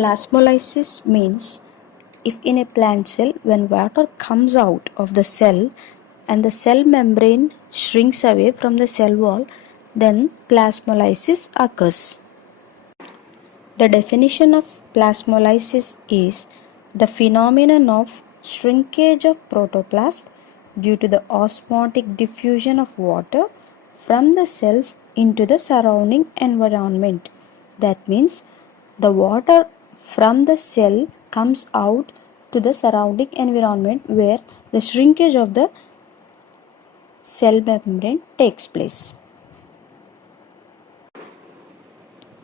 Plasmolysis means if in a plant cell when water comes out of the cell and the cell membrane shrinks away from the cell wall, then plasmolysis occurs. The definition of plasmolysis is the phenomenon of shrinkage of protoplast due to the osmotic diffusion of water from the cells into the surrounding environment. That means the water from the cell comes out to the surrounding environment where the shrinkage of the cell membrane takes place.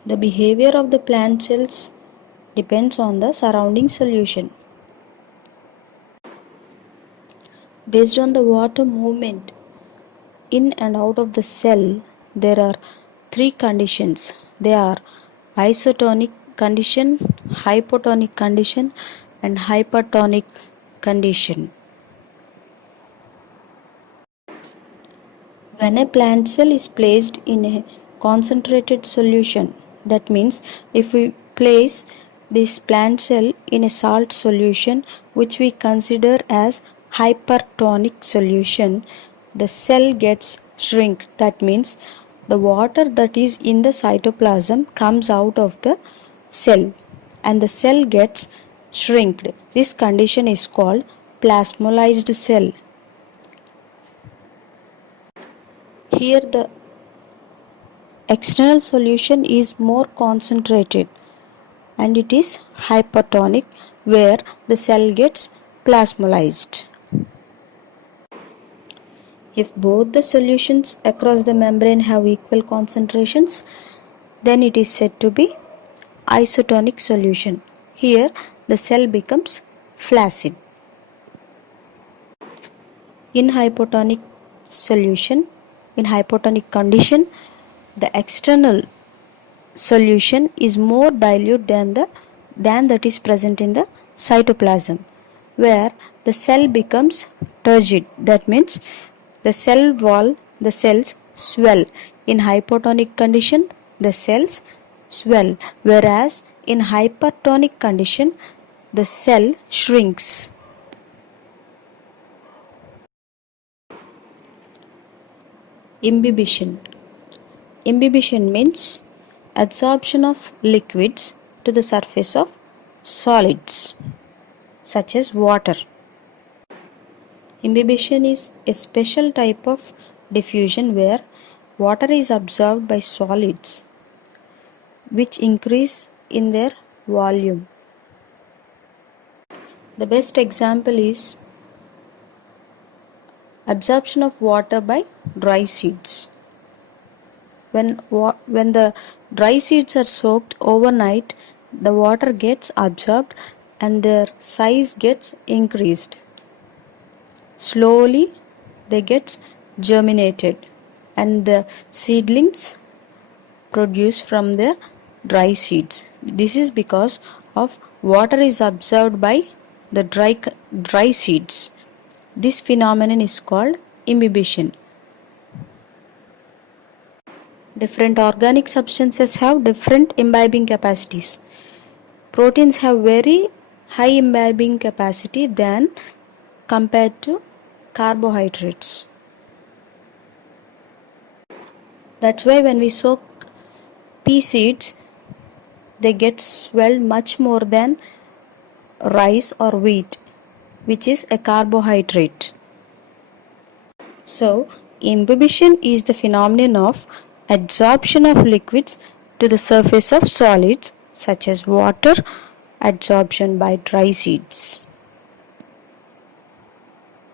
The behavior of the plant cells depends on the surrounding solution. Based on the water movement in and out of the cell, there are three conditions. They are isotonic condition, hypotonic condition, and hypertonic condition. When a plant cell is placed in a concentrated solution, that means if we place this plant cell in a salt solution which we consider as hypertonic solution, the cell gets shrink. That means the water that is in the cytoplasm comes out of the cell and the cell gets shrinked. This condition is called plasmolyzed cell. Here the external solution is more concentrated and it is hypertonic where the cell gets plasmolyzed. If both the solutions across the membrane have equal concentrations, then it is said to be isotonic solution. Here the cell becomes flaccid. In hypotonic solution, in hypotonic condition, the external solution is more dilute than that is present in the cytoplasm, where the cell becomes turgid. That means the cell wall, the cells swell. In hypotonic condition, the cells swell, whereas in hypertonic condition, the cell shrinks. Imbibition. Imbibition means adsorption of liquids to the surface of solids such as water. Imbibition is a special type of diffusion where water is absorbed by solids which increase in their volume. The best example is absorption of water by dry seeds. When the dry seeds are soaked overnight, the water gets absorbed and their size gets increased. Slowly they get germinated and the seedlings produced from their dry seeds. This is because of water is absorbed by the dry seeds. This phenomenon is called imbibition. Different organic substances have different imbibing capacities. Proteins have very high imbibing capacity than compared to carbohydrates. That's why when we soak pea seeds, they get swelled much more than rice or wheat, which is a carbohydrate. So, imbibition is the phenomenon of adsorption of liquids to the surface of solids such as water, adsorption by dry seeds.